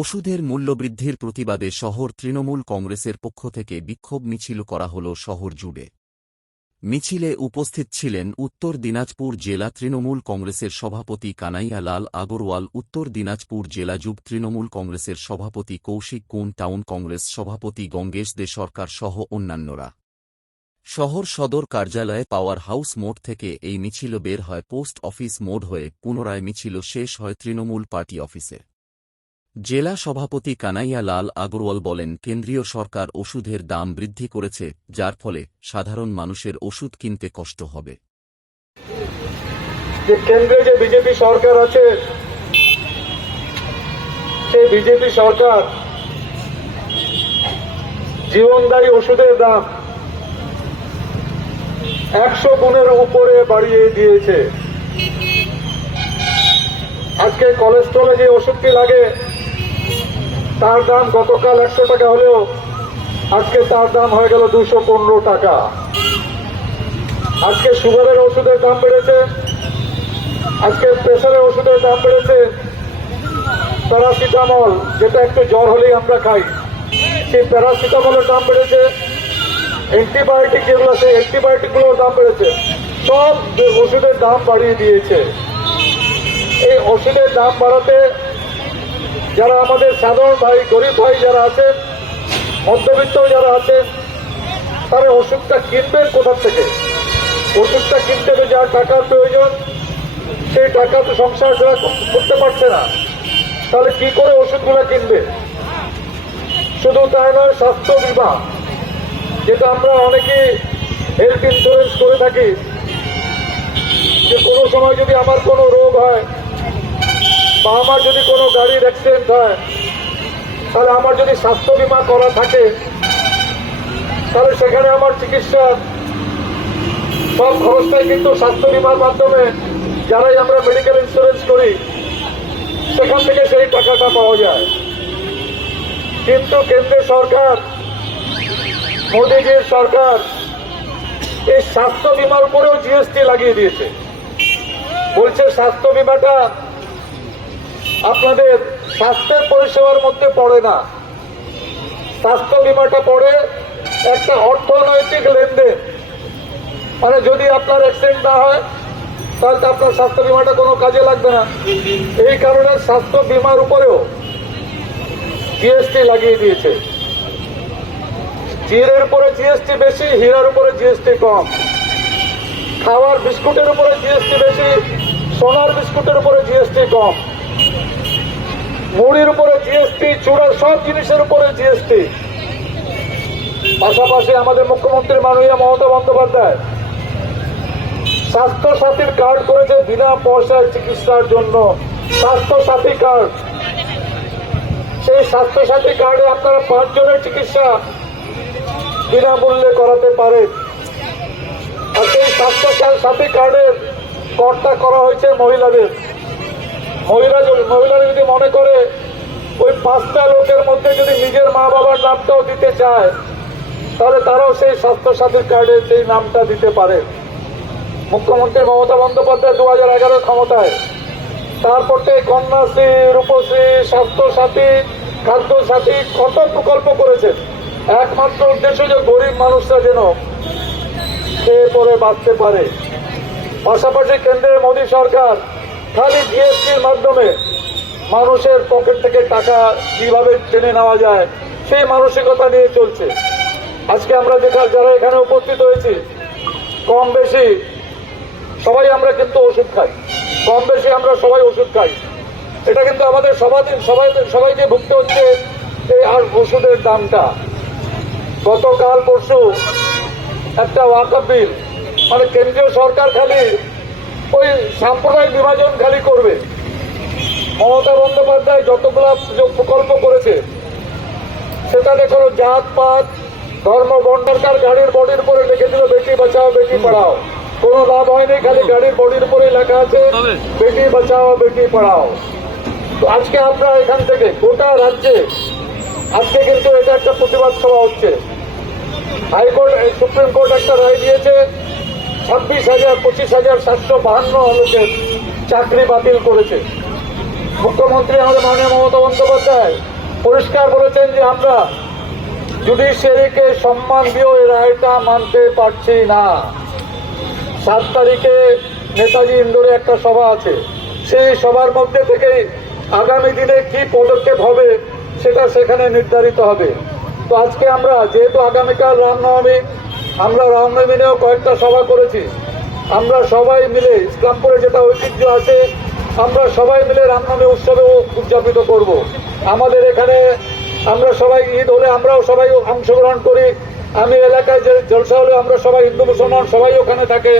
ওষুধের মূল্যবৃদ্ধির প্রতিবাদে শহর তৃণমূল কংগ্রেসের পক্ষ থেকে বিক্ষোভ মিছিল করা হল শহর জুড়ে। মিছিলে উপস্থিত ছিলেন উত্তর দিনাজপুর জেলা তৃণমূল কংগ্রেসের সভাপতি কানাইয়া লাল আগরওয়াল, উত্তর দিনাজপুর জেলা যুব তৃণমূল কংগ্রেসের সভাপতি কৌশিক কোন, টাউন কংগ্রেস সভাপতি গঙ্গেশ দে সরকার সহ অন্যান্যরা। শহর সদর কার্যালয়ে পাওয়ার হাউস মোড় থেকে এই মিছিল বের হয় পোস্ট অফিস মোড় হয়ে, পুনরায় মিছিল শেষ হয় তৃণমূল পার্টি অফিসে। জেলা সভাপতি কানাইয়া লাল আগরওয়াল বলেন, কেন্দ্রীয় সরকার ওষুধের দাম বৃদ্ধি করেছে, যার ফলে সাধারণ মানুষের ওষুধ কিনতে কষ্ট হবে। কেন্দ্রে যে বিজেপি সরকার আছে, সেই বিজেপি সরকার জীবনদায়ী ওষুধের দাম 100 গুণের উপরে বাড়িয়ে দিয়েছে। আজকে কোলেস্ট্রলে যে ওষুধটি লাগে তার দাম গতকাল 100 টাকা হলেও আজকে তার দাম হয়ে গেল 215 টাকা। আজকে সুগারের ওষুধের দাম বেড়েছে, আজকে প্রেসারের ওষুধের দাম বেড়েছে। প্যারাসিটামল, যেটা একটু জ্বর হলেই আমরা খাই, সেই প্যারাসিটামলের দাম বেড়েছে। অ্যান্টিবায়োটিক যেগুলো আছে, অ্যান্টিবায়োটিকগুলোর দাম বেড়েছে। সব ওষুধের দাম বাড়িয়ে দিয়েছে। এই ওষুধের দাম বাড়াতে যারা আমাদের সাধারণ ভাই, গরিব ভাই যারা আছেন, মধ্যবিত্ত যারা আছেন, তারা ওষুধটা কিনবেন কোথা থেকে? ওষুধটা কিনতে হবে যার টাকার প্রয়োজন, সেই টাকা তো সংসার ছাড়া করতে পারছে না, তাহলে কি করে ওষুধগুলো কিনবে? শুধু তাই নয়, স্বাস্থ্য বীমা, যেটা আমরা অনেকে হেলথ ইন্স্যুরেন্স করে থাকি, যে কোনো সময় যদি আমার কোনো রোগ হয় বা আমার যদি কোনো গাড়ির অ্যাক্সিডেন্ট হয়, তাহলে আমার যদি স্বাস্থ্য বীমা করা থাকে, তাহলে সেখানে আমার চিকিৎসার সব খরচটাই কিন্তু স্বাস্থ্য বীমার মাধ্যমে, যারাই আমরা মেডিকেল ইন্স্যুরেন্স করি, সেখান থেকে সেই টাকাটা পাওয়া যায়। কিন্তু কেন্দ্রের সরকার, মোদীজির সরকার এই স্বাস্থ্য বীমার উপরেও জিএসটি লাগিয়ে দিয়েছে। বলছে স্বাস্থ্য বীমাটা আপনাদের স্বাস্থ্যের পরিষেবার মধ্যে পড়ে না, স্বাস্থ্য বীমাটা পড়ে একটা অর্থনৈতিক লেনদেন। মানে যদি আপনার অ্যাক্সিডেন্ট না হয়, তাহলে তো আপনার স্বাস্থ্য বীমাটা কোনো কাজে লাগবে না। এই কারণে স্বাস্থ্য বীমার উপরেও জিএসটি লাগিয়ে দিয়েছে। চিড়ের উপরে জিএসটি বেশি, হীরার উপরে জিএসটি কম। খাওয়ার বিস্কুটের উপরে জিএসটি বেশি, সোনার বিস্কুটের উপরে জিএসটি কম। মুড়ির উপরে জিএসটি, চূড়ার সব জিনিসের উপরে জিএসটি। পাশাপাশি আমাদের মুখ্যমন্ত্রী মাননীয় মমতা বন্দ্যোপাধ্যায় স্বাস্থ্য সাথীর কার্ড করেছে বিনা পয়সায় চিকিৎসার জন্য। স্বাস্থ্য সাথী কার্ড, সেই স্বাস্থ্য সাথী কার্ডে আপনারা 5 জনের চিকিৎসা বিনামূল্যে করাতে পারেন। আর সেই স্বাস্থ্য সাথী কার্ডের করটা করা হয়েছে মহিলাদের। মহিলারা যদি মনে করে ওই 5টা লোকের মধ্যে যদি নিজের মা বাবার নামটাও দিতে চায়, তাহলে তারাও সেই স্বাস্থ্য সাথী কার্ডে সেই নামটা দিতে পারে। মুখ্যমন্ত্রী মমতা বন্দ্যোপাধ্যায় 2011 ক্ষমতায়, তারপর থেকে কন্যাশ্রী, রূপশ্রী, স্বাস্থ্য সাথী, খাদ্য সাথী, কত প্রকল্প করেছেন। একমাত্র উদ্দেশ্য যে গরিব মানুষরা যেন খেয়ে পরে বাঁচতে পারে। পাশাপাশি কেন্দ্রের মোদী সরকার খালি জিএসটির মাধ্যমে মানুষের পকেট থেকে টাকা কিভাবে টেনে নেওয়া যায়, সেই মানসিকতা নিয়ে চলছে। আজকে আমরা যারা এখানে উপস্থিত হয়েছি, কম বেশি সবাই আমরা কিন্তু ওষুধ খাই, কম বেশি আমরা সবাই ওষুধ খাই। এটা কিন্তু আমাদের সবাইকে ভুগতে হচ্ছে এই আর ওষুধের দামটা। গতকাল পরশু একটা ওয়াকফ বিল, মানে কেন্দ্রীয় সরকার খালি ওই সাম্প্রদায়িক বিভাজন খালি করবে। মমতা বন্দ্যোপাধ্যায় যতগুলো প্রকল্প করেছে, সেটাতে কোনো জাত পাত, ধর্ম, বর্ণ, সরকার গাড়ির বডির উপরে লিখেছিল বেটি বাঁচাও বেটি পড়াও, কোনো লাভ হয়নি। খালি গাড়ির বডির উপরে লেখা আছে বেটি বাঁচাও বেটি পড়াও। তো আজকে আমরা এখান থেকে গোটা রাজ্যে আজকে কিন্তু এটা একটা প্রতিবাদ সভা হচ্ছে। হাইকোর্ট, সুপ্রিম কোর্ট একটা রায় দিয়েছে, 26,000 25,752 লোকের চাকরি বাতিল করেছে। মুখ্যমন্ত্রী আমাদের মাননীয় মমতা বন্দ্যোপাধ্যায় পরিষ্কার বলেছেন যে আমরা জুডিশিয়ারিকে সম্মান দিয়েও এই রায়টা মানতে পারছি না। 7 তারিখে নেতাজি ইন্দোরে একটা সভা আছে, সেই সভার মধ্যে থেকেই আগামী দিনে কি পদক্ষেপ হবে সেটা সেখানে নির্ধারিত হবে। তো আজকে আমরা যেহেতু আগামীকাল রামনবমী, আমরা রামনবমী নিয়েও কয়েকটা সভা করেছি। আমরা সবাই মিলে ইসলামপুরে যেটা ঐতিহ্য আছে, আমরা সবাই মিলে রামনবমী উৎসবে উদযাপিত করব। আমাদের এখানে আমরা সবাই ঈদ হলে আমরাও সবাই অংশগ্রহণ করি। আমি এলাকায় যে জলসা হলে আমরা সবাই হিন্দু মুসলমান সবাই ওখানে থাকে।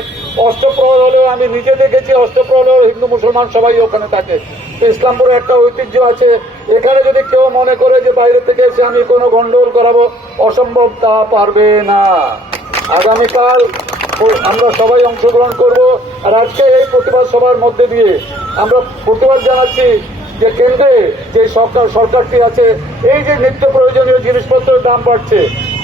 অষ্টপ্রহর হলেও আমি নিজে দেখেছি, অষ্টপ্রহর হলেও হিন্দু মুসলমান সবাই ওখানে থাকে। তো ইসলামপুরে একটা ঐতিহ্য আছে, এখানে যদি কেউ মনে করে যে বাইরে থেকে এসে আমি কোনো গন্ডগোল করাবো, অসম্ভব, তা পারবে না। আগামীকাল আমরা সবাই অংশগ্রহণ করব। আর আজকে এই প্রতিবাদ সভার মধ্যে দিয়ে আমরা প্রতিবাদ জানাচ্ছি যে কেন্দ্রে যে সরকারটি আছে, এই যে নিত্য প্রয়োজনীয় জিনিসপত্রের দাম বাড়ছে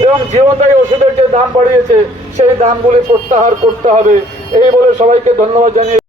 এবং জীবনদায়ী ওষুধের যে দাম বাড়িয়েছে, সেই দামগুলি প্রত্যাহার করতে হবে। এই বলে সবাইকে ধন্যবাদ জানিয়ে